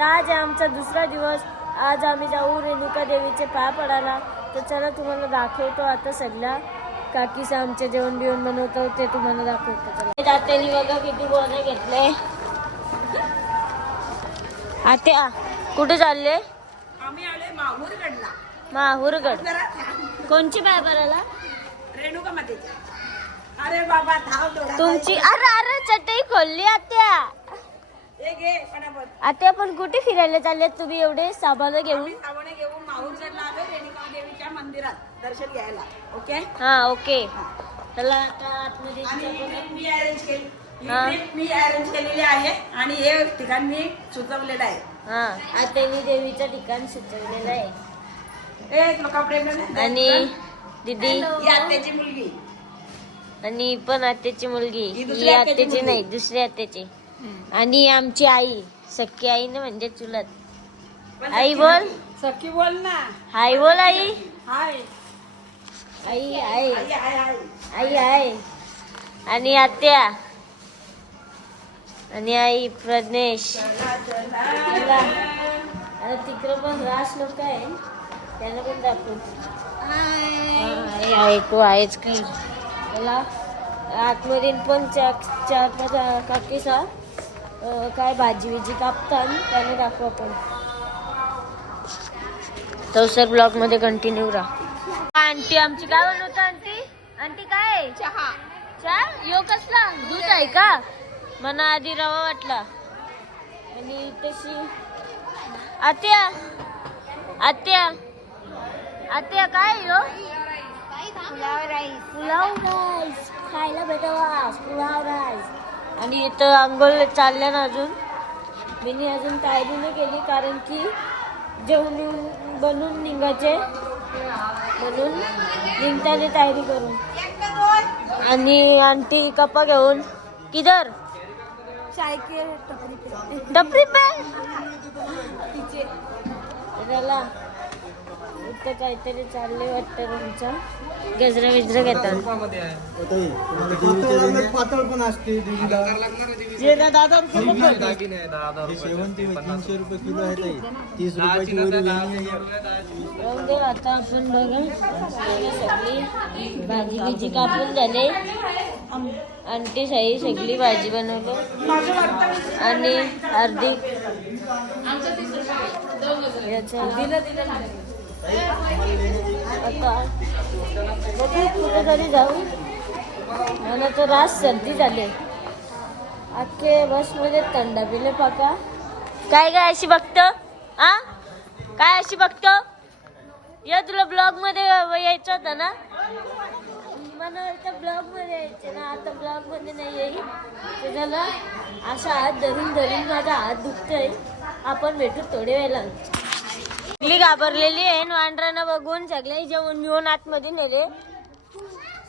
तर आज आहे आमचा दुसरा दिवस. आज आम्ही जाऊ रेणुका देवीचे पाय पडायला. तर चला तुम्हाला दाखवतो आता सगळ्या काकीचं आमचे जेवण बिवण बनवतो ते तुम्हाला दाखवतो. चला. तात्यानी बघा किती गोणे घेतले. आत्या कुठे चालले? आम्ही आले माहूरगडला. माहूरगड. कोणची पाय पडायला? रेणुका मातेच्या अरे बाबा थोडा तुमची अरे अरे चटई खोलली आत्या. हे घे पटापट आत्या पण कुठे फिरायला चाललेत तुम्ही एवढे सामान घेऊन? आम्ही सावणे घेऊन माहूरगडला आलो रेणुका देवीच्या मंदिरात दर्शन घ्यायला. ओके? हा ओके. चला आता आतमध्ये आणि ही ट्रिप मी अरेंज केली. ट्रिप मी अरेंज केलेली आहे आणि हे ठिकाण मी सुचवलेलं आहे. हा देवीचं ठिकाण सुचवलेलं आहे? आणि दिदी? आत्याची मुलगी. आणि पण आत्याची मुलगी. ही आत्याची. नाही दुसरी आत्याची. आणि आमची आई सख्खी आई ना म्हणजे चुलत. आई बोल. सख्खी बोल ना. हाय बोल आई. हाय. आई आई आई आई आणि आत्या. आणि आई प्रज्ञेश. आता तिकडं पण रास लोक आहे. त्यांना पण दाखवू. हा, आहे आहे, तू आहेच की. आतमध्ये पण चार चार पाच अं, काकीसा अं, काय भाजी विजी कापतात त्याने दाखवू आपण. तवसर ब्लॉगमध्ये कंटिन्यू राहा. आंटी आमची काय बनवत आंटी? आंटी काय? चहा. चहा? यो कसला? दूध आहे का? मला आधी रवा वाटला. आणि तशी आत्या आत्या आत्या काय यो? पुलाव राईस. पुलाव राईस. खायला भेटावा पुलाव राईस. आणि इथं अंघोळ चालल्या ना अजून. मी अजून तयारी नाही केली कारण की जेवण बनून निघायचे. म्हणून निघताना तयारी करून. आणि आंटी कपा घेऊन किधर? के टपरी पे. डबरी पे? त्याला इथं काहीतरी चालले वाटतं तुमचं. गजरा बिजरा घेतात. पातळ पण असते देवीला तीनशे रुपये किलो आहे ताई तीस रुपयाची वरी वेणी आहे. राहून दे आता आपण बघा. सगळी भाजी बिजी कापून झाले. आंटी साई सगळी भाजी बनवली. आणि अर्धी आता बघू कुठे जाऊ. मला तर रास सर्दी झाले. अख्खे बसमध्ये थंडा पिले पाका. काय काय अशी बघत आ? काय अशी बघत या तुला ब्लॉगमध्ये यायचं होतं ना? मला वाटतं ब्लॉगमध्ये यायचे ना? आता ब्लॉगमध्ये नाही येईल तर त्याला असा हात धरून धरून माझा हात दुखतोय. आपण भेटू थोडे वेळेला सगळी घाबरलेली आहे वांढरांना बघून सगळे जेवण बिवून आतमध्ये नेले.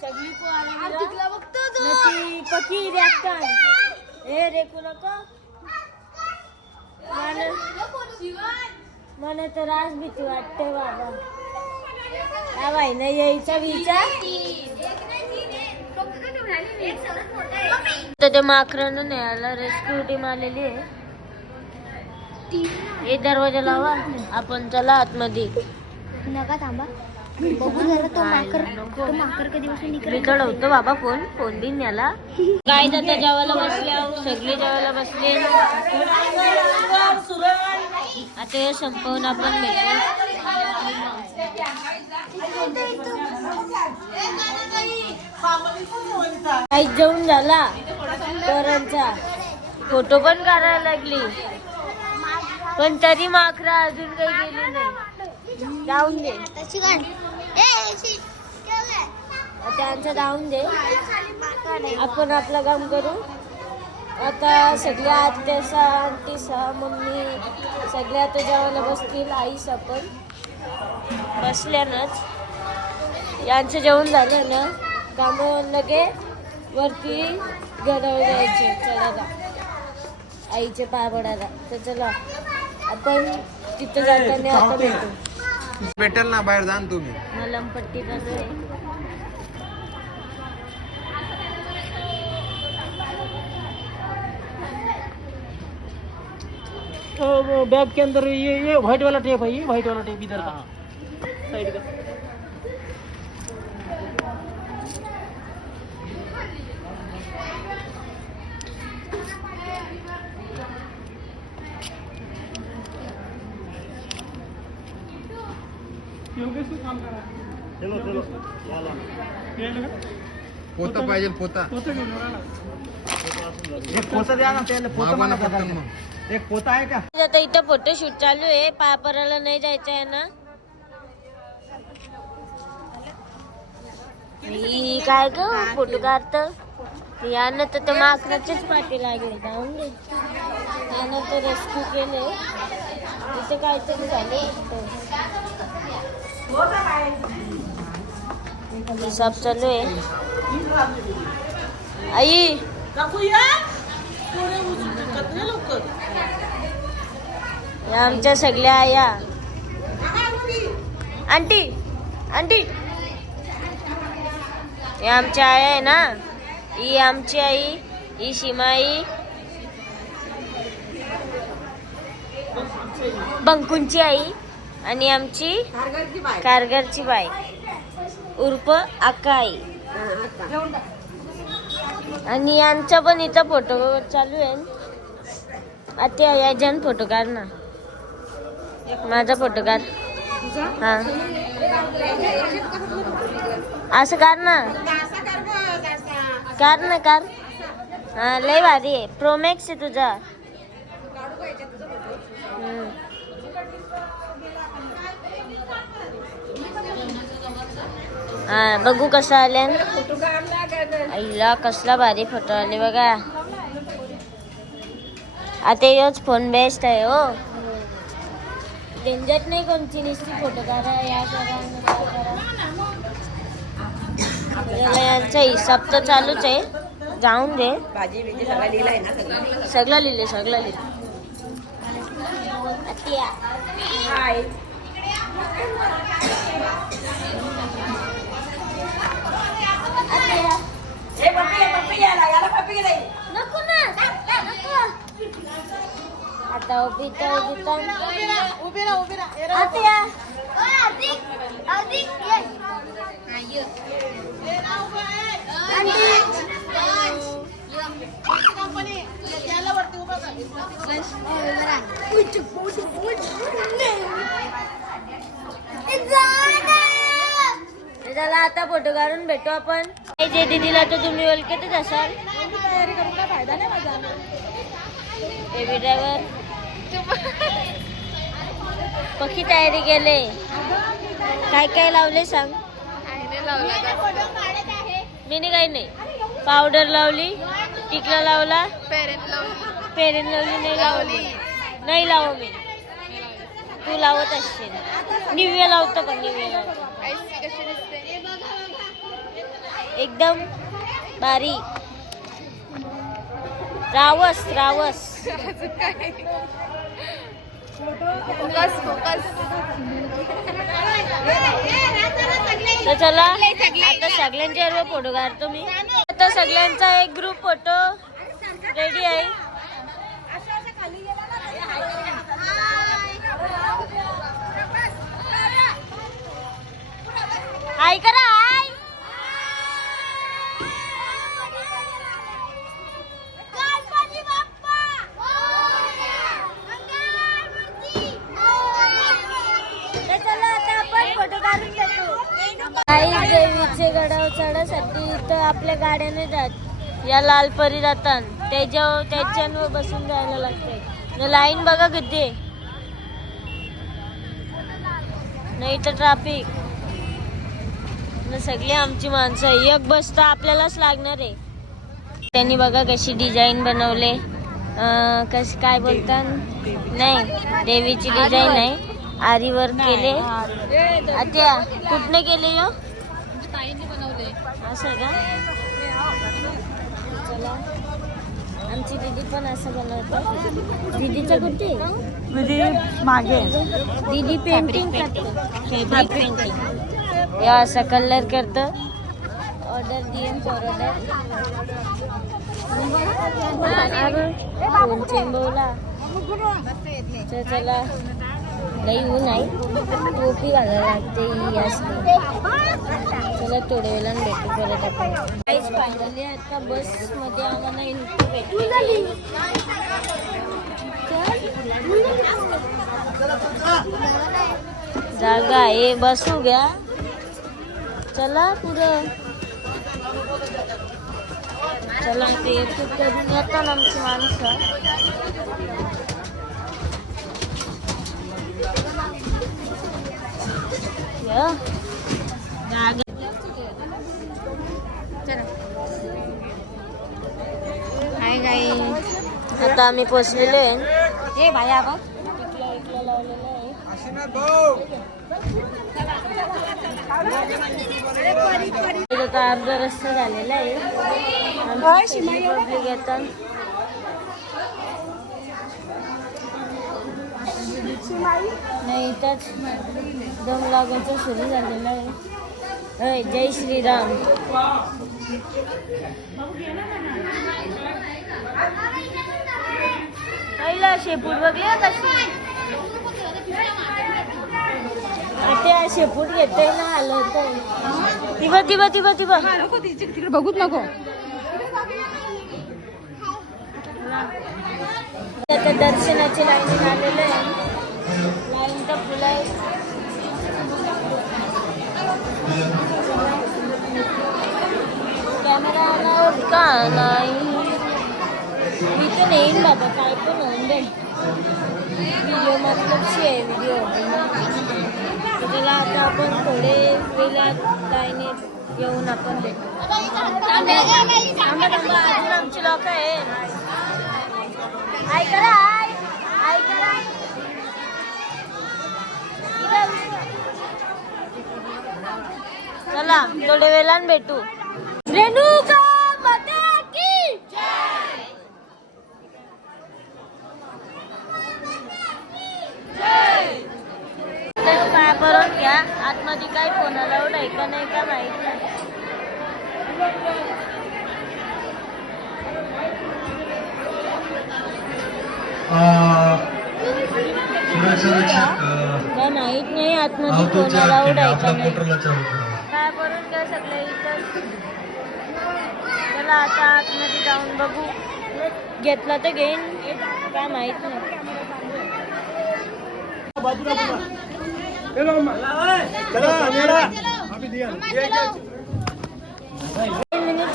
सगळी पोरांना पकी हे नको. मला तर आज भीती वाटते बाबा. या बाईनं यायचा विचार. तर ते माकरानं न्यायला रेस्क्यू टीम आलेली आहे. हे दरवाजा लावा. आपण चला आतमध्ये. नका थांबा. बघू जरा तो माकर तो माकर कधीपासून मी होतो बाबा फोन. फोन बिन न्याला. काय आता जेवायला बसले सगळे जेवायला बसले. आता हे संपवून आपण भेटू. काही जेवण झाला. पोरांचा. फोटो पण काढायला लागली. पण तरी माकरा अजून काही गेली नाही. जाऊन दे. त्यांचं जाऊन दे. आपण आपलं काम करू. आता सगळ्या आत्यासा आंटीसा मम्मी सगळ्या आता जेवायला बसतील आईस आपण. बसल्यानंच. यांचं जेवण झालं ना कामं लगे वरती घरावर जायचे चढायला. आईचे पाय पडायला. तर चला. आपण तिथं जाताना आता भेटू. भेटेल ना बाहेर जाण तुम्ही. मलमपट्टी आहे बैग के अंदर ये ये व्हाइट वाला टेप है ये व्हाइट वाला टेप इधर का? साइड का? पोता पाहिजे पोता. एक पोता द्या ना त्याला पोता मागवा ना मला पटकन द्या. मग. एक पोता आहे का? आता इथं फोटोशूट चालू आहे. पापराला नाही जायचं आहे ना. ही काय ग? फोटो काढत? यानं तर ते माकडाचेच पाठी लागले. जाऊन दे. यानं तर रेस्क्यू केले तिथे काहीतरी झाले हिसाब चालू आहे आई। या आमच्या सगळ्या आया आंटी आंटी। हे आमच्या आया आहे ना। ही आमची आई ही शिमाई बंकुंची आई। आणि आमची कारगरची बाई. उर्फ अक्काई आणि यांचा पण इथं फोटो चालू आहे. आता याच्यान फोटो काढ ना. माझा फोटो काढ. हा. असं काढ ना. काढ ना काढ. हा लय भारी आहे. प्रोमॅक्स आहे तुझा. हा बघू कसं आल्यान. आईला कसला भारी फ़ोटो आले बघा. आता योच फ़ोन बेस्ट आहे हो. डेंजर नाही कोणती नुसती फ़ोटो काढा या करा यांचा हिसाब तर चालूच आहे. जाऊन दे. सगळं लिहिले सगळं लिहिले. हाय आता उभी तर उभी तर उभी राहा उभी राहा आत्या. चला आता फोटो काढून भेटू आपण हे जे दीदीला तर तुम्ही ओळखतच असाल तयारी करून काय फायदा नाही माझा बेबी ड्रायव्हर पक्षी तयारी केले. काय काय लावले सांग. मी नाही काही नाही. पावडर लावली टिकला लावला. पेरेन लावली नाही लावली. नाही लाव मी. तू लावत असशील. निव्या लावतो का निव्या लावतो? एकदम भारी रावस रावस. तर चला आता सगळ्यांच्या बरोबर फोटो काढतो मी आता सगळ्यांचा एक ग्रुप फोटो रेडी आहे. हाय करा हाय तर चला आता आपण फोटो काढून काही देवीचे गडावर चढासाठी इथं आपल्या गाड्याने जात. या लालपरी जातात त्याच्यावर त्याच्यावर बसून जायला लागते. लाईन बघा किती. नाही तर ट्रॅफिक सगळी आमची माणसं. एक बस तर आपल्यालाच लागणार आहे. त्यांनी बघा कशी डिझाईन बनवले. अं, कशी काय बोलतात? नाही देवीची डिझाईन आहे. आरी वर्क केले आता कुठनं केले यो असं आहे का? चला. आमची दीदी पण असं बनवते. दीदीचं कुठे? मागे. दीदी पेंटिंग करते. पेंटिंग या असा कलर करतं. ऑर्डर दिए फॉर ऑर्डर फ़ोन चला लई ऊन आहे. टोपी घालायला लागते ही असते चला थोड्या वेळा भेटू परत आपण. काहीच फायनली आता बसमध्ये आम्हाला एंट्री भेटली. जागा आहे बसू घ्या. चला पुढं. चला ते खूप करून येतात आमची माणसं. हाय गाई. आता आम्ही पोचलेलो. आहे ए भाया बघ. इकला आता अर्धा रस्ता झालेला आहे. पब्लिक नाही इथंच. दम लागायचं सुरू झालेलं आहे. जय श्रीराम. पहिला शेपूट बघले कशी ते शेपूट घेते ना हलवतोय. तिबा तिबा तिबा तिबा तिकडे बघूच नको. आता दर्शनाची लाईन आलेलं आहे. लाईन तर फुलं आहे कॅमेरा का नाही मी पण येईन बाबा काय पण होऊन दे व्हिडिओ मतलबशी आहे व्हिडिओ त्याला आता आपण थोडे वेळात लाईनीत येऊन आपण भेटू थांबा अजून आमची लोक आहे हाय करा हाय हाय करा चला थोड्या वेळान भेटू. रेणुका करून घ्या. आतमध्ये काय फोन अलाउड आहे का नाही का माहीत नाही. माहीत नाही आतमध्ये फोन अलाउड आहे का नाही. चला आता आतमध्ये जाऊन बघू. घेतला तर घेईन. काय माहित नाही.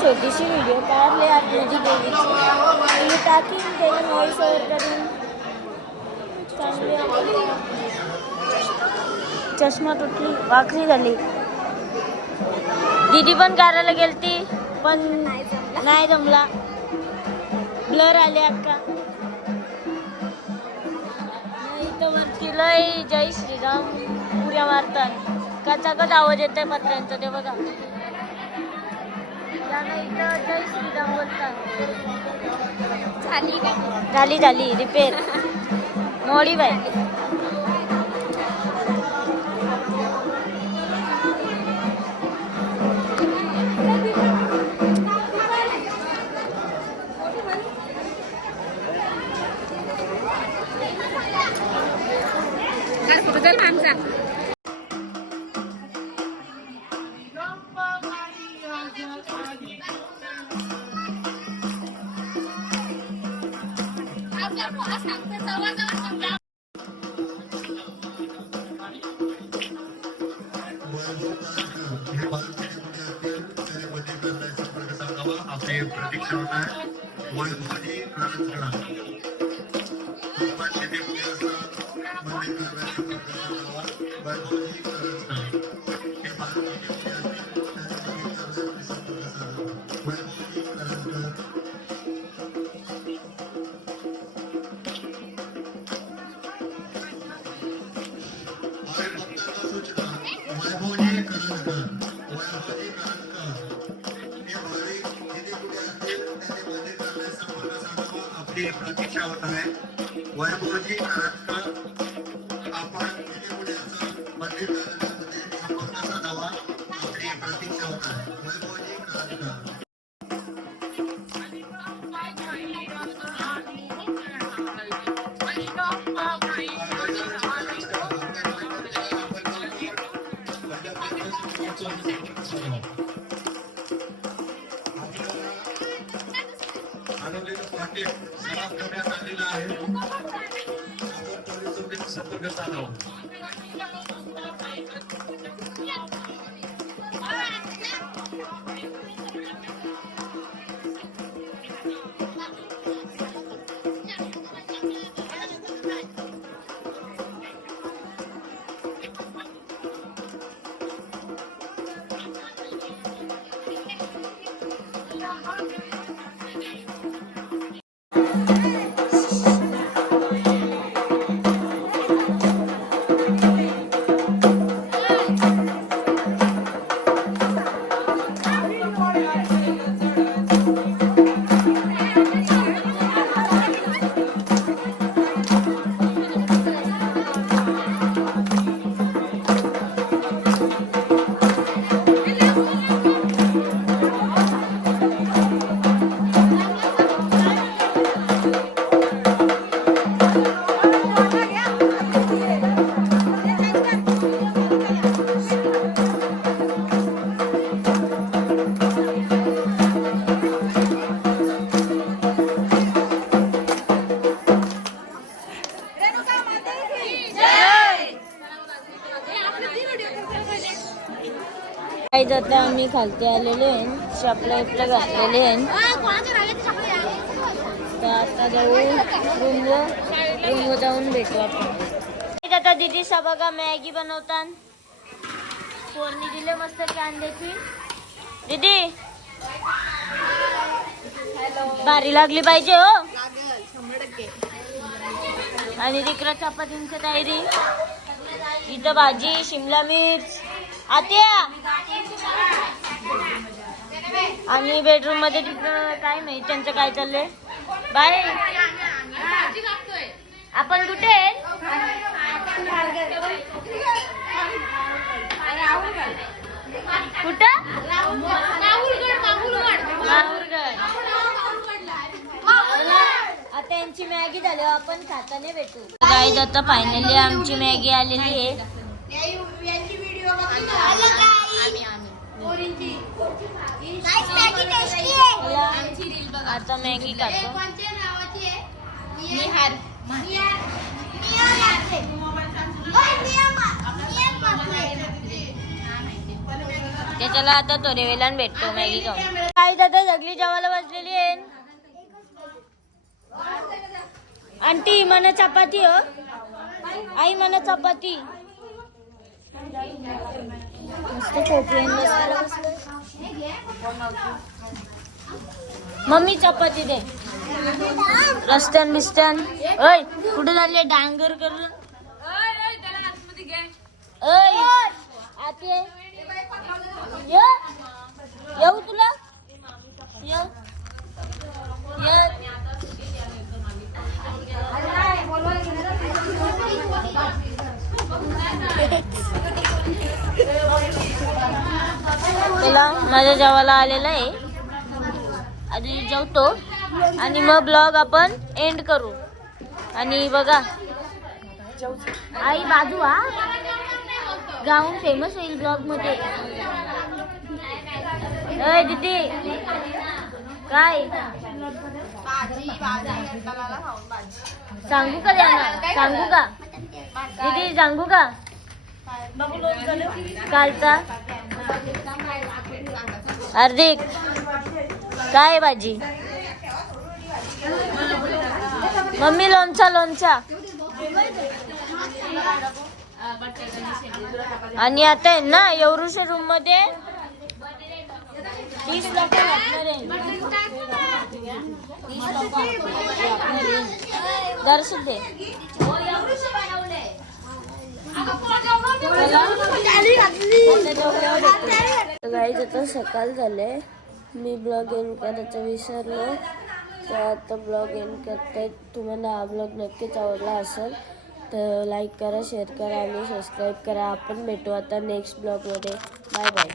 छोटीशी व्हिडिओ काढले देवीची. मी टाकीन त्याला व्हॉइस ओव्हर करून. चांगली चष्मा तुटली. वाखरी झाली. दीदी पण करायला गेलती पण नाही जमला. ब्लर आले अक्का. वरती लय जय श्रीराम. पुऱ्या मारतात. कचाकच आवाज येतोय पत्र्यांचा ते बघा. इथं जय श्रीराम बोलतात. झाली झाली रिपेअर मोडी बाई. आपली प्रतीक्षा होत आहे वैभवजी करंजकर आपण मंदिर करण्यामध्ये संपर्क आपली प्रतीक्षा होत आहे वैभवजी ください。आम्ही खालती आलेले आहे. चपला इपला घातलेले आहे. तर आता जाऊ रूमवर रूमवर जाऊन भेटू आपण. आता दीदी सा बघा मॅगी बनवतात. फोडणी दिले मस्त कांद्याची. दीदी. भारी लागली पाहिजे हो. आणि तिकडं चपातींची तयारी. इथं भाजी शिमला मिर्च. आत्या! आणि बेडरूममध्ये तिथं काय नाही त्यांचं काय चाललंय? बाय आपण कुठे आहे? कुठं? आता यांची मॅगी झाली आपण खाताने भेटू. गाईज आता फायनली आमची मॅगी आलेली आहे. आता मॅगी खातो त्याच्याला आता वेळानं भेटतो मॅगी खाऊन काय दादा सगळी जेवायला बसलेली आहे. आंटी मला चपाती हो. आई मला चपाती मस्त खोकल्यानं बसायला बसलोय. मम्मी चपाती दे. रस्त्यान बिस्त्यान. ओय कुठे झाले डांगर करून. ओय आते. येऊ तुला. येऊ ये. चला माझ्या जेवायला आलेला आहे. आधी जेवतो आणि मग ब्लॉग आपण एंड करू. आणि बघा आई बाजू हा. गाऊन फेमस होईल ब्लॉगमध्ये. अय दीदी. काय? सांगू का त्यांना? सांगू का? दीदी सांगू का? कालचा? हार्दिक काय भाजी? मम्मी लोणचा लोणचा. आणि आता आहे ना एवढूशे रूममध्ये तीस लोक दर्शन दे. गाईज आता सकाळ झाले मी ब्लॉग एंड करायचं विसरलो. तर आता ब्लॉग एंड करतायत. तुम्हाला हा ब्लॉग नक्कीच आवडला असेल तर लाईक करा शेअर करा आणि सबस्क्राईब करा. आपण भेटू आता नेक्स्ट ब्लॉगमध्ये बाय बाय